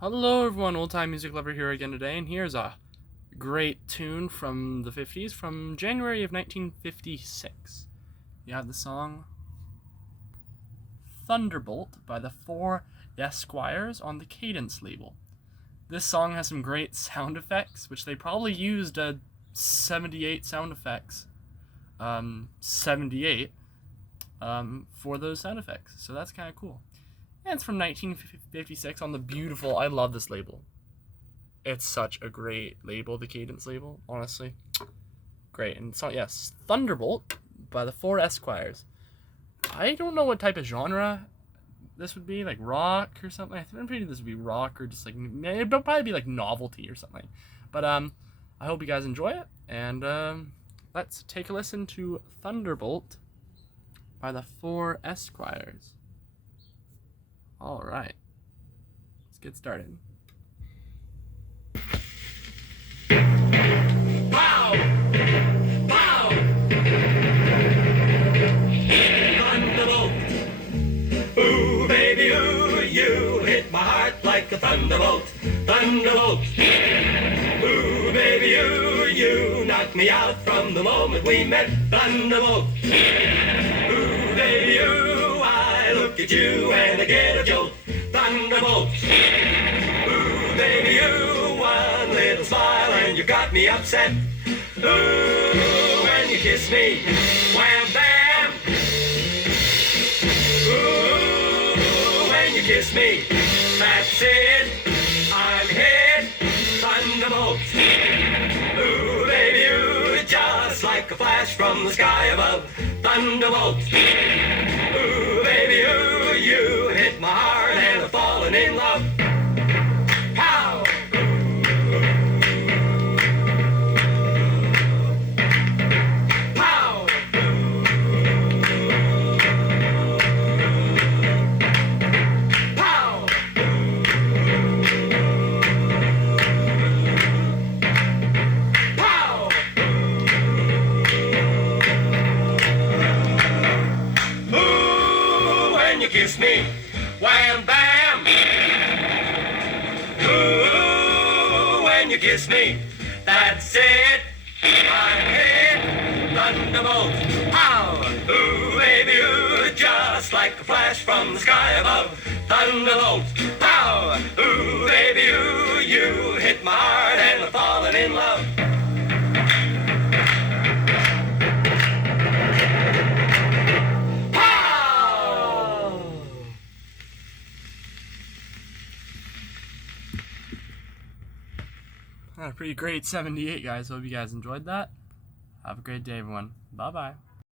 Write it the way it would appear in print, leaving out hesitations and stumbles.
Hello everyone, old-time music lover here again today, and here's a great tune from the 50s, from January of 1956. You have the song Thunderbolt by the four Esquires on the Cadence label. This song has some great sound effects, which they probably used 78 sound effects, 78, for those sound effects, so that's kind of cool. And it's from 1956 on the beautiful, I love this label. It's such a great label, the Cadence label, honestly. Great. And so, yes, Thunderbolt by the four Esquires. I don't know what type of genre this would be, like rock or something. I think this would be rock or just like, it'd probably be like novelty or something. But I hope you guys enjoy it. And let's take a listen to Thunderbolt by the four Esquires. All right, let's get started. Pow! Pow! Thunderbolt! Ooh, baby, ooh, you hit my heart like a thunderbolt. Thunderbolt! Ooh, baby, ooh, you knocked me out from the moment we met. Thunderbolt! Ooh, baby, ooh, I look at you and I get a jolt. Thunderbolt! Ooh, baby, you one little smile and you got me upset. Ooh, when you kiss me, wham bam. Ooh, when you kiss me, that's it, I'm hit. Thunderbolt! Ooh, baby, you just like a flash from the sky above. Thunderbolt! Ooh, baby, ooh, you hit my heart and I'm falling in love. Pow! Pow! Pow! Pow! Ooh, when you kiss me, wham bam. Ooh, when you kiss me, that's it, I'm hit. Thunderbolt, pow. Ooh, baby, ooh, just like a flash from the sky above. Thunderbolt, pow. Ooh, baby, ooh, you hit my heart and I'm falling in love. Pretty great 78, guys. Hope you guys enjoyed that. Have a great day, everyone. Bye-bye.